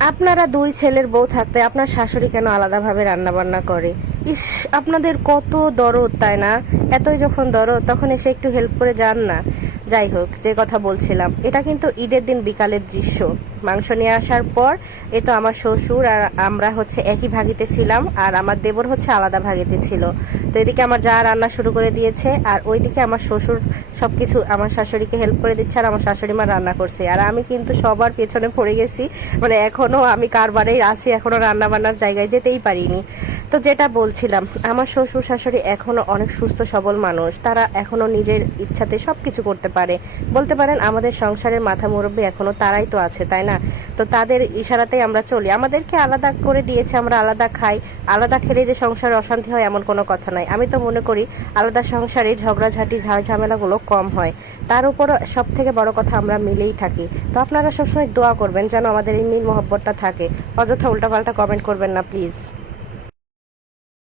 আপনারা দুই ছেলের বউ থাকতে আপনার শাশুড়ি কেন আলাদাভাবে রান্না বান্না করে? ইস, আপনাদের কত দরদ, তাই না? এতই যখন দরদ তখন এসে একটু হেল্প করে যান না। যাই হোক, যে কথা বলছিলাম, এটা কিন্তু ঈদের দিন বিকালের দৃশ্য। মাংস নিয়ে আসার পর এ তো আমার শ্বশুর আর আমরা হচ্ছে একই ভাগিতে ছিলাম, আর আমার দেবর হচ্ছে আলাদা ভাগিতে ছিল। তো এদিকে আমার যা রান্না শুরু করে দিয়েছে, আর ওইদিকে আমার শ্বশুর সবকিছু আমার শাশুড়িকে হেল্প করে দিচ্ছে, আর আমার শাশুড়ি মা রান্না করছে, আর আমি কিন্তু সবার পেছনে পড়ে গেছি। মানে এখনো আমি কারবারেই আছি, এখনো রান্না বান্নার জায়গায় যেতেই পারিনি। তো যেটা বলছিলাম, আমার শ্বশুর শাশুড়ি এখনো অনেক সুস্থ সবল মানুষ, তারা এখনো নিজের ইচ্ছাতে সবকিছু করতে পারে। বলতে পারেন আমাদের সংসারের মাথা মুরব্বী এখনো তারাই তো আছে, তাই না? তো তাদের ইশারাতেই আমরা চলি। আমাদেরকে আলাদা করে দিয়েছে, আমরা আলাদা খাই। আলাদা খেলে যে সংসারে অশান্তি হয় এমন কোনো কথা নাই। আমি তো মনে করি আলাদা সংসারে ঝগড়াঝাটি ঝামেলাগুলো কম হয়। তার উপর সব থেকে বড় কথা, আমরা মিলেই থাকি। তো আপনারা সবসময় দোয়া করবেন যেন আমাদের এই মিল মহব্বতটা থাকে। অযথা উল্টাপাল্টা কমেন্ট করবেন না প্লিজ।